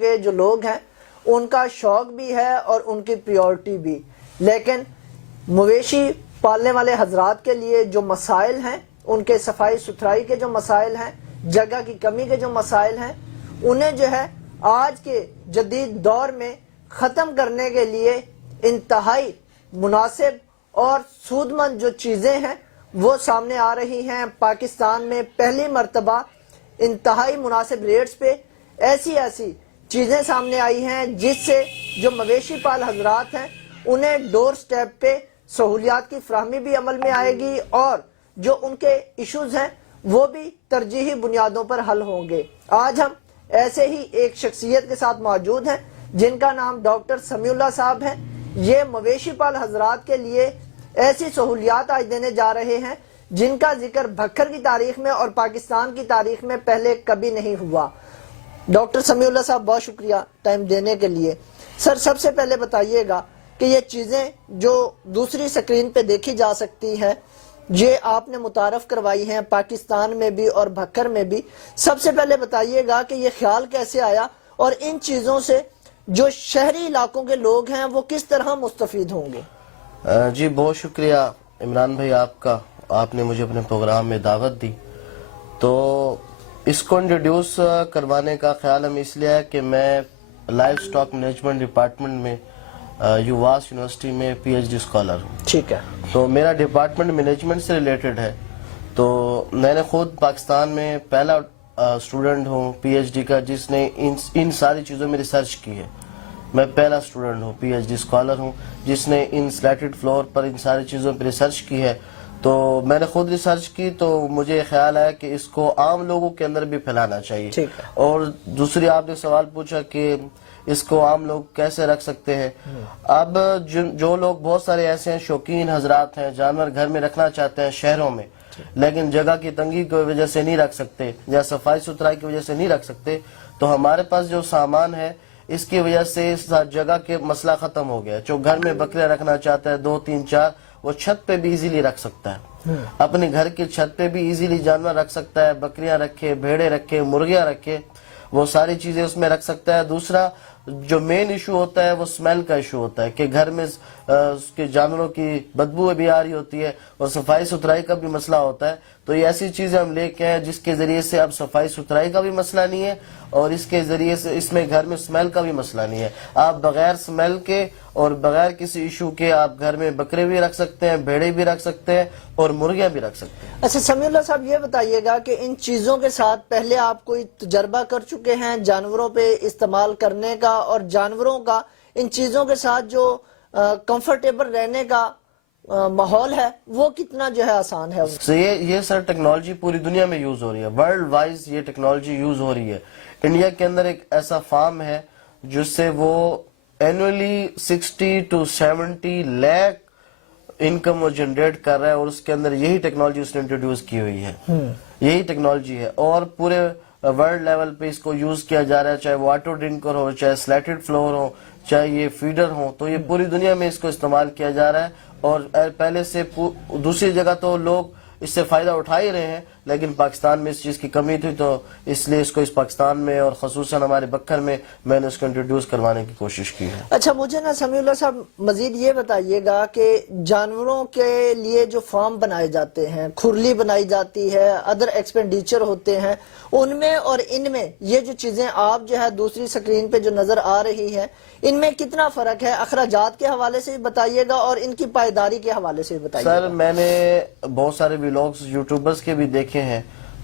کے جو لوگ ہیں ان کا شوق بھی ہے اور ان کی پریورٹی بھی، لیکن مویشی پالنے والے حضرات کے لیے جو مسائل ہیں، ان کے صفائی ستھرائی کے جو مسائل ہیں، جگہ کی کمی کے جو مسائل ہیں، انہیں جو ہے آج کے جدید دور میں ختم کرنے کے لیے انتہائی مناسب اور سود مند جو چیزیں ہیں وہ سامنے آ رہی ہیں۔ پاکستان میں پہلی مرتبہ انتہائی مناسب ریٹس پہ ایسی چیزیں سامنے آئی ہیں جس سے جو مویشی پال حضرات ہیں انہیں ڈور سٹیپ پہ سہولیات کی فراہمی بھی عمل میں آئے گی، اور جو ان کے ایشوز ہیں وہ بھی ترجیحی بنیادوں پر حل ہوں گے۔ آج ہم ایسے ہی ایک شخصیت کے ساتھ موجود ہیں جن کا نام ڈاکٹر سمیع اللہ صاحب ہے۔ یہ مویشی پال حضرات کے لیے ایسی سہولیات آج دینے جا رہے ہیں جن کا ذکر بھکر کی تاریخ میں اور پاکستان کی تاریخ میں پہلے کبھی نہیں ہوا۔ ڈاکٹر سمیع اللہ صاحب بہت شکریہ ٹائم دینے کے لیے۔ سر سب سے پہلے بتائیے گا کہ یہ چیزیں جو دوسری سکرین پہ دیکھی جا سکتی ہیں یہ آپ نے متعارف کروائی ہیں پاکستان میں بھی اور بھکر میں بھی، سب سے پہلے بتائیے گا کہ یہ خیال کیسے آیا اور ان چیزوں سے جو شہری علاقوں کے لوگ ہیں وہ کس طرح مستفید ہوں گے؟ جی بہت شکریہ عمران بھائی آپ کا، آپ نے مجھے اپنے پروگرام میں دعوت دی۔ تو اس کو انٹروڈیوس کروانے کا خیال ہم اس لیے ہے کہ میں لائف سٹاک مینجمنٹ ڈپارٹمنٹ میں یواس یونیورسٹی میں پی ایچ ڈی اسکالر ہوں۔ ٹھیک ہے۔ تو میرا ڈپارٹمنٹ مینجمنٹ سے ریلیٹڈ ہے، تو میں نے خود پاکستان میں پہلا اسٹوڈنٹ ہوں پی ایچ ڈی کا جس نے ان ساری چیزوں میں ریسرچ کی ہے۔ میں پہلا اسٹوڈنٹ ہوں، پی ایچ ڈی اسکالر ہوں جس نے ان سلیٹڈ فلور پر ان ساری چیزوں پہ ریسرچ کی ہے۔ تو میں نے خود ریسرچ کی تو مجھے خیال آیا کہ اس کو عام لوگوں کے اندر بھی پھیلانا چاہیے۔ اور دوسری آپ نے سوال پوچھا کہ اس کو عام لوگ کیسے رکھ سکتے ہیں۔ اب جو لوگ بہت سارے ایسے ہیں شوقین حضرات ہیں، جانور گھر میں رکھنا چاہتے ہیں شہروں میں، لیکن جگہ کی تنگی کی وجہ سے نہیں رکھ سکتے یا صفائی ستھرائی کی وجہ سے نہیں رکھ سکتے، تو ہمارے پاس جو سامان ہے اس کی وجہ سے اس جگہ کے مسئلہ ختم ہو گیا۔ جو گھر میں بکریاں رکھنا چاہتا ہے 2 3 4 وہ چھت پہ بھی ایزیلی رکھ سکتا ہے، اپنے گھر کی چھت پہ بھی ایزیلی جانور رکھ سکتا ہے، بکریاں رکھے، بھیڑے رکھے، مرغیاں رکھے، وہ ساری چیزیں اس میں رکھ سکتا ہے۔ دوسرا جو مین ایشو ہوتا ہے وہ سمیل کا ایشو ہوتا ہے کہ گھر میں اس کے جانوروں کی بدبو بھی آ رہی ہوتی ہے اور صفائی ستھرائی کا بھی مسئلہ ہوتا ہے۔ تو یہ ایسی چیزیں ہم لے کے ہیں جس کے ذریعے سے اب صفائی ستھرائی کا بھی مسئلہ نہیں ہے اور اس کے ذریعے سے اس میں گھر میں سمیل کا بھی مسئلہ نہیں ہے۔ آپ بغیر سمیل کے اور بغیر کسی ایشو کے آپ گھر میں بکرے بھی رکھ سکتے ہیں، بھیڑے بھی رکھ سکتے ہیں اور مرغیاں بھی رکھ سکتے ہیں۔ اچھا سمیع اللہ صاحب یہ بتائیے گا کہ ان چیزوں کے ساتھ پہلے آپ کوئی تجربہ کر چکے ہیں جانوروں پہ استعمال کرنے کا، اور جانوروں کا ان چیزوں کے ساتھ جو کمفرٹیبل رہنے کا ماحول ہے وہ کتنا جو ہے آسان ہے؟ یہ سر ٹیکنالوجی پوری دنیا میں یوز ہو رہی ہے، ورلڈ وائز یہ ٹیکنالوجی یوز ہو رہی ہے۔ انڈیا کے اندر ایک ایسا فارم ہے جس سے وہ اینولی 60 to 70 لاکھ انکم وہ جنریٹ کر رہا ہے، اور اس کے اندر یہی ٹیکنالوجی اس نے انٹروڈیوس کی ہوئی ہے، یہی ٹیکنالوجی ہے، اور پورے ورلڈ لیول پہ اس کو یوز کیا جا رہا ہے، چاہے وہ آٹو ڈرنکر ہو، چاہے سلیٹڈ فلور ہو، چاہے یہ فیڈر ہو، تو یہ پوری دنیا میں اس کو استعمال کیا جا رہا ہے۔ اور پہلے سے دوسری جگہ تو لوگ اس سے فائدہ اٹھا ہی رہے ہیں، لیکن پاکستان میں اس چیز کی کمی تھی، تو اس لیے اس کو اس پاکستان میں اور خصوصاً ہمارے بکر میں نے اس کو انٹروڈیوس کروانے کی کوشش کی ہے۔ اچھا مجھے نا سمیع اللہ صاحب مزید یہ بتائیے گا کہ جانوروں کے لیے جو فارم بنائے جاتے ہیں، کھرلی بنائی جاتی ہے، ادر ایکسپینڈیچر ہوتے ہیں، ان میں اور ان میں یہ جو چیزیں آپ جو ہے دوسری سکرین پہ جو نظر آ رہی ہے ان میں کتنا فرق ہے؟ اخراجات کے حوالے سے بھی بتائیے گا اور ان کی پائیداری کے حوالے سے بھی بتائیے گا۔ سر میں نے بہت سارے ویلاگز یوٹیوبرز کے بھی دیکھے ہیں،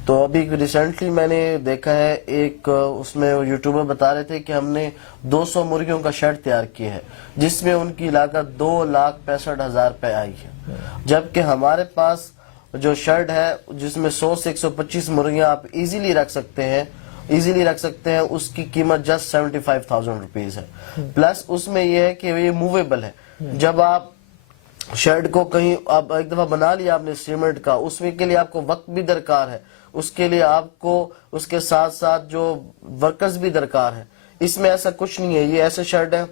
تو ابھی ریسنٹلی میں نے دیکھا ہے ایک اس میں یوٹیوبر بتا رہے تھے کہ ہم نے 200 مرغیوں کا شیڈ تیار کیا ہے جس میں ان کی لاگت 2,65,000 روپے آئی ہے، جبکہ ہمارے پاس جو شیڈ ہے جس میں 100 سے 125 مرغیاں آپ ایزیلی رکھ سکتے ہیں، اس کی قیمت جسٹ 75,000 روپیز ہے۔ پلس اس میں یہ ہے کہ یہ موویبل ہے، جب آپ شیڈ کو کہیں آپ ایک دفعہ بنا لیا آپ نے سیمنٹ کا، اس میں کے لیے آپ کو وقت بھی درکار ہے، اس کے لیے آپ کو اس کے ساتھ ساتھ جو ورکرز بھی درکار ہے۔ اس میں ایسا کچھ نہیں ہے، یہ ایسے شیڈ ہے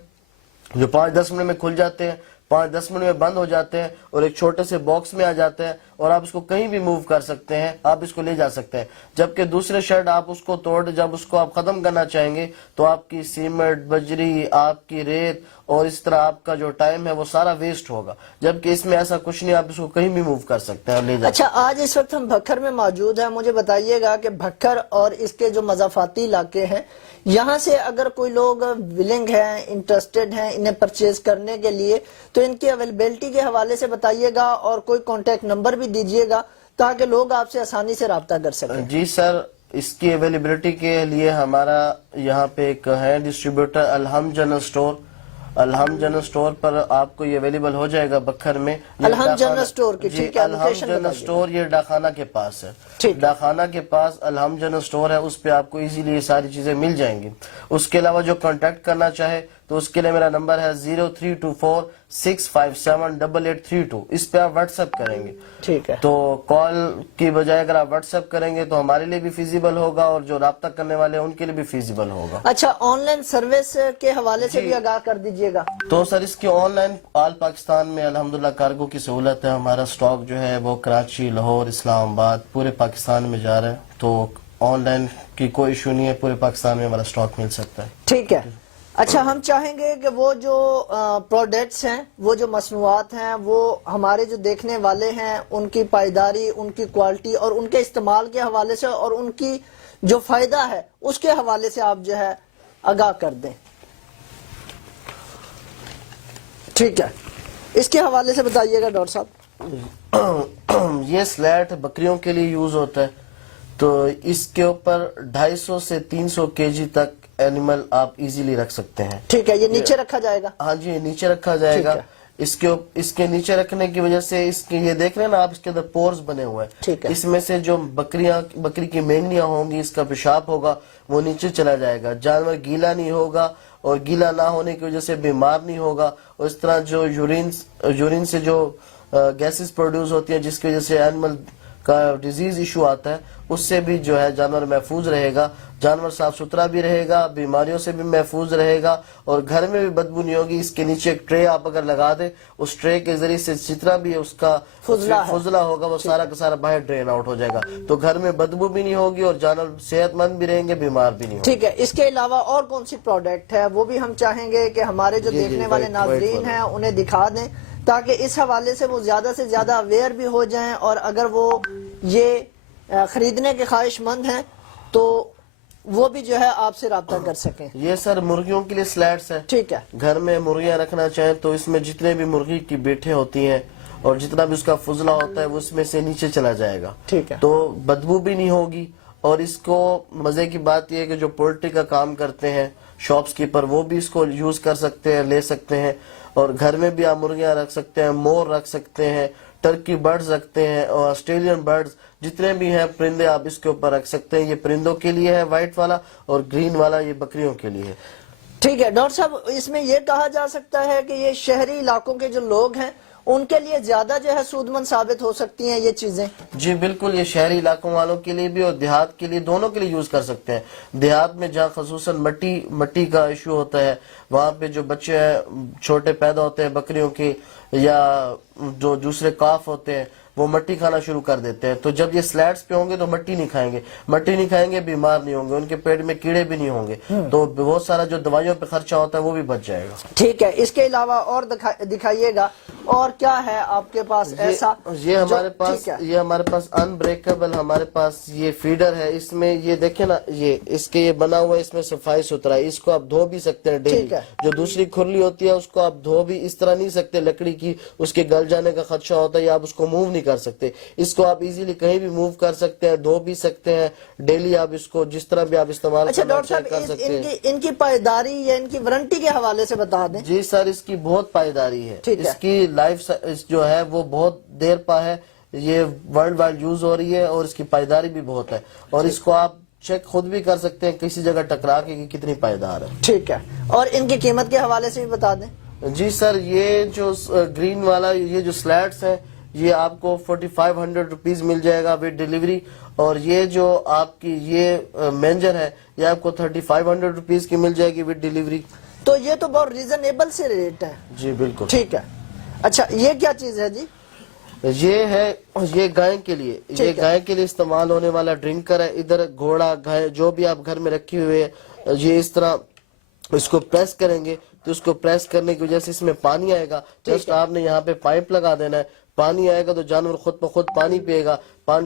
جو 5-10 منٹ میں کھل جاتے ہیں، 5-10 منٹ میں بند ہو جاتے ہیں اور ایک چھوٹے سے باکس میں آ جاتے ہیں اور آپ اس کو کہیں بھی موو کر سکتے ہیں, آپ اس کو لے جا سکتے ہیں. جبکہ دوسرے شیڈ آپ اس کو جب اس کو آپ ختم کرنا چاہیں گے تو آپ کی سیمنٹ, بجری, آپ کی ریت اور اس طرح آپ کا جو ٹائم ہے وہ سارا ویسٹ ہوگا. جبکہ اس میں ایسا کچھ نہیں, آپ اس کو کہیں بھی موو کر سکتے ہیں اور لے جا سکتے ہیں. اچھا, آج اس وقت ہم بھکر میں موجود ہیں. مجھے بتائیے گا کہ بھکر اور اس کے جو مضافاتی علاقے ہیں, یہاں سے اگر کوئی لوگ ولنگ ہیں, انٹرسٹڈ ہیں انہیں پرچیز کرنے کے لیے, تو ان کی اویلیبلٹی کے حوالے سے بتائیے گا اور کوئی کانٹیکٹ نمبر بھی دیجیے گا تاکہ لوگ آپ سے آسانی سے رابطہ کر سکیں. جی سر, اس کی اویلیبلٹی کے لیے ہمارا یہاں پہ ایک ہے ڈسٹریبیوٹر الحمد جنرل سٹور. الحمد جنرل سٹور پر آپ کو یہ اویلیبل ہو جائے گا بکھر میں. الحمد جنرل سٹور کی, ٹھیک ہے, الحمد جنرل سٹور یہ ڈاکخانہ کے پاس ہے. ڈاکخانہ کے پاس الحمد جنرل سٹور ہے, اس پہ آپ کو ایزیلی یہ ساری چیزیں مل جائیں گی. اس کے علاوہ جو کانٹیکٹ کرنا چاہے تو اس کے لیے میرا نمبر ہے 0324-657-8832. اس پہ آپ واٹس ایپ کریں گے. ٹھیک ہے, تو کال کی بجائے اگر آپ واٹس ایپ کریں گے تو ہمارے لیے بھی فیزیبل ہوگا اور جو رابطہ کرنے والے ہیں ان کے لیے بھی فیزیبل ہوگا. اچھا, آن لائن سروس کے حوالے سے بھی آگاہ کر دیجیے گا. تو سر اس کی آن لائن آل پاکستان میں الحمدللہ کارگو کی سہولت ہے. ہمارا سٹاک جو ہے وہ کراچی, لاہور, اسلام آباد پورے پاکستان میں جا رہا ہے. تو آن لائن کی کوئی ایشو نہیں ہے, پورے پاکستان میں ہمارا سٹاک مل سکتا ہے. ٹھیک ہے. اچھا, ہم چاہیں گے کہ وہ جو پروڈکٹس ہیں, وہ جو مصنوعات ہیں, وہ ہمارے جو دیکھنے والے ہیں ان کی پائیداری, ان کی کوالٹی اور ان کے استعمال کے حوالے سے اور ان کی جو فائدہ ہے اس کے حوالے سے آپ جو ہے آگاہ کر دیں. ٹھیک ہے, اس کے حوالے سے بتائیے گا ڈاکٹر صاحب. یہ سلیٹ بکریوں کے لیے یوز ہوتا ہے. تو اس کے اوپر 250 سے 300 kg تک اینیمل آپ ایزیلی رکھ سکتے ہیں. ٹھیک ہے, یہ نیچے رکھا جائے گا. ہاں جی, نیچے رکھا جائے گا. اس کے نیچے رکھنے کی وجہ سے اس کے یہ دیکھ رہے ہیں نا آپ, اس کے اندر پورز بنے ہوئے ہیں. اس میں سے جو بکری کی مینگنیاں ہوں گی, اس کا پیشاب ہوگا وہ نیچے چلا جائے گا. جانور گیلا نہیں ہوگا اور گیلا نہ ہونے کی وجہ سے بیمار نہیں ہوگا. اور اس طرح جو یورین سے جو گیسز پروڈیوس ہوتی ہیں جس کی وجہ سے اینیمل کا ڈیزیز ایشو آتا ہے, اس سے بھی جو ہے جانور محفوظ رہے گا. جانور صاف ستھرا بھی رہے گا, بیماریوں سے بھی محفوظ رہے گا اور گھر میں بھی بدبو نہیں ہوگی. اس کے نیچے ایک ٹرے آپ اگر لگا دیں, اس ٹرے کے ذریعے سے جتنا بھی اس کا فضلہ ہوگا وہ سارا کا سارا باہر ڈرین آؤٹ ہو جائے گا. تو گھر میں بدبو بھی نہیں ہوگی اور جانور صحت مند بھی رہیں گے, بیمار بھی نہیں ہوگا. ٹھیک ہے, اس کے علاوہ اور کون سی پروڈکٹ ہے وہ بھی ہم چاہیں گے کہ ہمارے جو دیکھنے والے ناظرین ہیں انہیں دکھا دیں تاکہ اس حوالے سے وہ زیادہ سے زیادہ اویئر بھی ہو جائیں, اور اگر وہ یہ خریدنے کے خواہش مند ہیں تو وہ بھی جو ہے آپ سے رابطہ کر سکیں. یہ سر مرغیوں کے لیے سلیٹس ہے. ٹھیک ہے, گھر میں مرغیاں رکھنا چاہیں تو اس میں جتنے بھی مرغی کی بیٹھیں ہوتی ہیں اور جتنا بھی اس کا فضلہ ہوتا ہے وہ اس میں سے نیچے چلا جائے گا. ٹھیک ہے, تو بدبو بھی نہیں ہوگی. اور اس کو مزے کی بات یہ ہے کہ جو پولٹری کا کام کرتے ہیں شاپس کیپر, وہ بھی اس کو یوز کر سکتے ہیں, لے سکتے ہیں. اور گھر میں بھی آپ مرغیاں رکھ سکتے ہیں, مور رکھ سکتے ہیں, ٹرکی برڈز رکھتے ہیں اور آسٹریلین برڈز جتنے بھی ہیں پرندے آپ اس کے اوپر رکھ سکتے ہیں. یہ پرندوں کے لیے ہے وائٹ والا, اور گرین والا یہ بکریوں کے لیے ہے. ٹھیک ہے. ڈاکٹر صاحب, اس میں یہ کہا جا سکتا ہے کہ یہ شہری علاقوں کے جو لوگ ہیں ان کے لیے زیادہ جو ہے سود مند ثابت ہو سکتی ہیں یہ چیزیں؟ جی بالکل, یہ شہری علاقوں والوں کے لیے بھی اور دیہات کے لیے, دونوں کے لیے یوز کر سکتے ہیں. دیہات میں جہاں خصوصاً مٹی کا ایشو ہوتا ہے, وہاں پہ جو بچے چھوٹے پیدا ہوتے ہیں بکریوں کے یا جو دوسرے کاف ہوتے ہیں وہ مٹی کھانا شروع کر دیتے ہیں. تو جب یہ سلیٹس پہ ہوں گے تو مٹی نہیں کھائیں گے, بیمار نہیں ہوں گے, ان کے پیٹ میں کیڑے بھی نہیں ہوں گے, تو بہت سارا جو دوائیوں پہ خرچہ ہوتا ہے وہ بھی بچ جائے گا. ٹھیک ہے, اس کے علاوہ اور دکھائیے گا اور کیا ہے آپ کے پاس ایسا؟ یہ ہمارے پاس انبریکیبل ہمارے پاس یہ فیڈر ہے. اس میں یہ دیکھیں نا, یہ بنا ہوا ہے, اس میں صفائی ستھرا ہے. اس کو آپ دھو بھی سکتے ہیں ڈیلی. جو دوسری کھرلی ہوتی ہے اس کو آپ دھو بھی اس طرح نہیں سکتے, لکڑی کی اس کے گل جانے کا خدشہ ہوتا ہے یا آپ اس کو موو نہیں کر سکتے. اس کو آپ ایزیلی کہیں بھی موو کر سکتے ہیں, دھو بھی سکتے ہیں ڈیلی. آپ اس کو جس طرح بھی آپ استعمال کرنا چاہیں کر سکتے ہیں. ان کی پائیداری یا ان کی وارنٹی کے حوالے سے بتا دیں. جی سر, اس کی بہت پائیداری ہے. اس کی لائف جو ہے وہ بہت دیر پا ہے, یہ ورلڈ وائڈ یوز ہو رہی ہے اور اس کی پائیداری بھی بہت ہے. اور اس کو آپ چیک خود بھی کر سکتے ہیں کسی جگہ ٹکرا کے کہ کتنی پائیدار ہے. ٹھیک ہے, اور ان کی قیمت کے حوالے سے بھی بتا دیں. جی سر, یہ جو گرین والا یہ جو سلیٹس ہیں یہ آپ کو 4500 روپیز مل جائے گا ود ڈیلیوری. اور یہ جو آپ کی یہ مینجر ہے یہ آپ کو 3500 روپیز کی مل جائے گی ود ڈیلیوری. تو یہ تو بہت ریزنیبل سے ریٹ ہے. جی بالکل. ٹھیک ہے, اچھا یہ کیا چیز ہے جی؟ یہ گائے کے لیے، یہ گائے کے لیے استعمال ہونے والا ڈرنکر ہے. ادھر گھوڑا گائے جو بھی آپ گھر میں رکھی ہوئے ہے، یہ اس طرح اس کو پریس کریں گے تو اس کو پریس کرنے کی وجہ سے اس میں پانی آئے گا. جسٹ آپ نے یہاں پہ پائپ لگا دینا ہے، پانی آئے گا تو جانور خود بخود پانی پیے گا.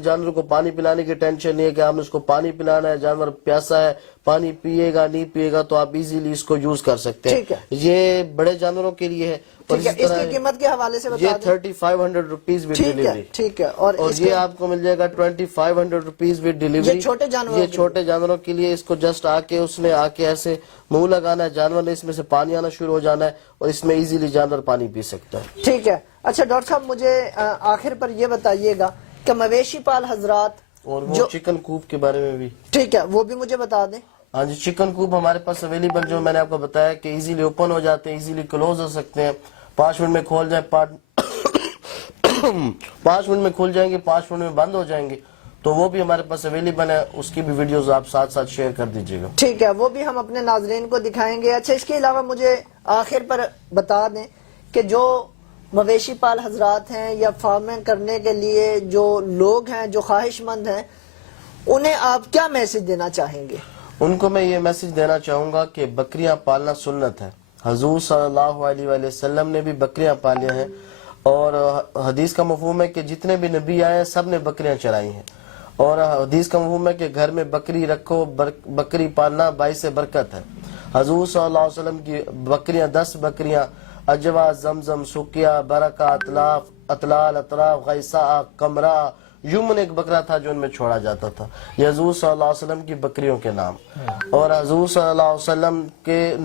جانور کو پانی پلانے کی ٹینشن نہیں ہے کہ آپ نے اس کو پانی پلانا ہے، جانور پیاسا ہے پانی پیے گا نہیں پیے گا، تو آپ ایزیلی اس کو یوز کر سکتے ہیں. یہ بڑے جانوروں کے لیے ہے. اور ٹھیک ہے، اس کی قیمت کے حوالے سے بتا یہ دیں. 3500 روپیز ود ڈیلیوری. ٹھیک ہے. اور یہ آپ کو مل جائے گا 2500 روپیز ود ڈیلیوری. یہ چھوٹے جانوروں یہ چھوٹے جانوروں کے لیے. اس کو جسٹ اس نے آ کے ایسے منہ لگانا ہے، جانور نے اس میں سے پانی آنا شروع ہو جانا ہے اور اس میں ایزیلی جانور پانی پی سکتا ہے. ٹھیک ہے. اچھا ڈاکٹر صاحب مجھے آخر پر یہ بتائیے گا کہ مویشی پال حضرات اور وہ چکن کوپ کے بارے میں بھی ٹھیک ہے وہ بھی مجھے بتا دیں. ہاں جی، چکن کوپ ہمارے پاس اویلیبل، جو میں نے آپ کو بتایا کہ ایزیلی اوپن ہو جاتے ہیں، ایزیلی کلوز ہو سکتے ہیں. 5 منٹ میں کھول جائیں 5 منٹ میں کھل جائیں گے، 5 منٹ میں بند ہو جائیں گے. تو وہ بھی ہمارے پاس اویلیبل ہے، اس کی بھی ویڈیوز آپ ساتھ ساتھ شیئر کر دیجیے گا. ٹھیک ہے، وہ بھی ہم اپنے ناظرین کو دکھائیں گے. اچھا اس کے علاوہ مجھے آخر پر بتا دیں کہ جو مویشی پال حضرات ہیں یا فارمنگ کرنے کے لیے جو لوگ ہیں جو خواہش مند ہیں، انہیں آپ کیا میسج دینا چاہیں گے؟ ان کو میں یہ میسج دینا چاہوں گا کہ بکریاں پالنا سنت ہے. حضور صلی اللہ علیہ وآلہ وسلم نے بھی بکریاں پالی ہیں، اور حدیث کا مفہوم ہے کہ جتنے بھی نبی آئے ہیں سب نے بکریاں چرائی ہیں. اور حدیث کا مفہوم ہے کہ گھر میں بکری رکھو، بکری پالنا باعث برکت ہے. حضور صلی اللہ علیہ وسلم کی بکریاں 10 بکریاں اجوا، زمزم، سکیا، برکہ، اطلاف، اطلال، اطراف، غیسا، کمرہ، یمن ایک بکرا تھا جو ان میں چھوڑا جاتا تھا. یہ حضور صلی اللہ علیہ وسلم کی بکریوں کے نام. اور حضور صلی اللہ علیہ وسلم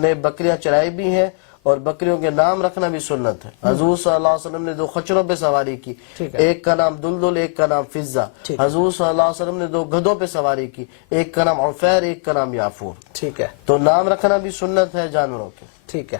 نے بکریاں چرائی بھی ہیں، اور بکریوں کے نام رکھنا بھی سنت ہے. حضور صلی اللہ علیہ وسلم نے 2 خچروں پہ سواری کی، ایک کا نام دلدل، ایک کا نام فضہ. حضور صلی اللہ علیہ وسلم نے 2 گدھوں پہ سواری کی، ایک کا نام عفیر، ایک کا نام یافور. ٹھیک ہے، تو نام رکھنا بھی سنت ہے جانوروں کے. ٹھیک ہے.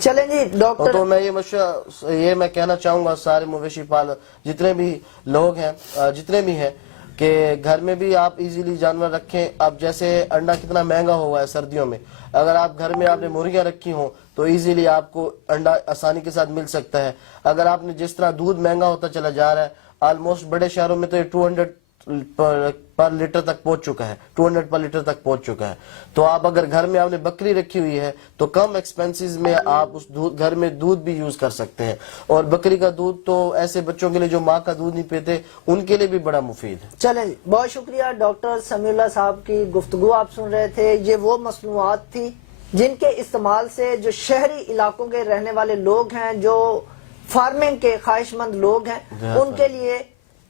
چلیں جی ڈاکٹر، تو میں یہ میں کہنا چاہوں گا سارے مویشی پال جتنے بھی لوگ ہیں، جتنے بھی ہیں، کہ گھر میں بھی آپ ایزیلی جانور رکھیں. اب جیسے انڈا کتنا مہنگا ہوا ہے سردیوں میں، اگر آپ گھر میں آپ نے مرغیاں رکھی ہوں تو ایزیلی آپ کو انڈا آسانی کے ساتھ مل سکتا ہے. اگر آپ نے جس طرح دودھ مہنگا ہوتا چلا جا رہا ہے، آلموسٹ بڑے شہروں میں تو یہ 200 پر لیٹر تک پہنچ چکا ہے، 200 پر لیٹر تک پہنچ چکا ہے. تو آپ اگر گھر میں آپ نے بکری رکھی ہوئی ہے تو کم ایکسپینسز میں آپ اس گھر میں دودھ بھی یوز کر سکتے ہیں. اور بکری کا دودھ تو ایسے بچوں کے لیے جو ماں کا دودھ نہیں پیتے ان کے لیے بھی بڑا مفید ہے. چلیں جی، بہت شکریہ ڈاکٹر سمیع اللہ صاحب کی گفتگو آپ سن رہے تھے. یہ وہ مصنوعات تھی جن کے استعمال سے جو شہری علاقوں کے رہنے والے لوگ ہیں، جو فارمنگ کے خواہش مند لوگ ہیں، ان کے لیے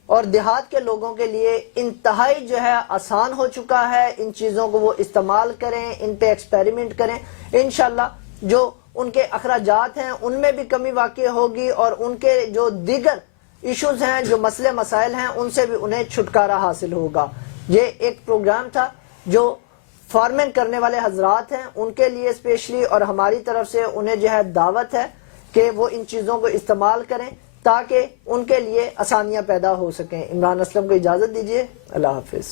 اور دیہات کے لوگوں کے لیے انتہائی جو ہے آسان ہو چکا ہے. ان چیزوں کو وہ استعمال کریں، ان پہ ایکسپیریمنٹ کریں. انشاءاللہ جو ان کے اخراجات ہیں ان میں بھی کمی واقع ہوگی، اور ان کے جو دیگر ایشوز ہیں، جو مسئلے مسائل ہیں، ان سے بھی انہیں چھٹکارا حاصل ہوگا. یہ ایک پروگرام تھا جو فارمنگ کرنے والے حضرات ہیں ان کے لیے اسپیشلی، اور ہماری طرف سے انہیں جو ہے دعوت ہے کہ وہ ان چیزوں کو استعمال کریں تاکہ ان کے لیے آسانیاں پیدا ہو سکیں. عمران اسلم کو اجازت دیجیے. اللہ حافظ.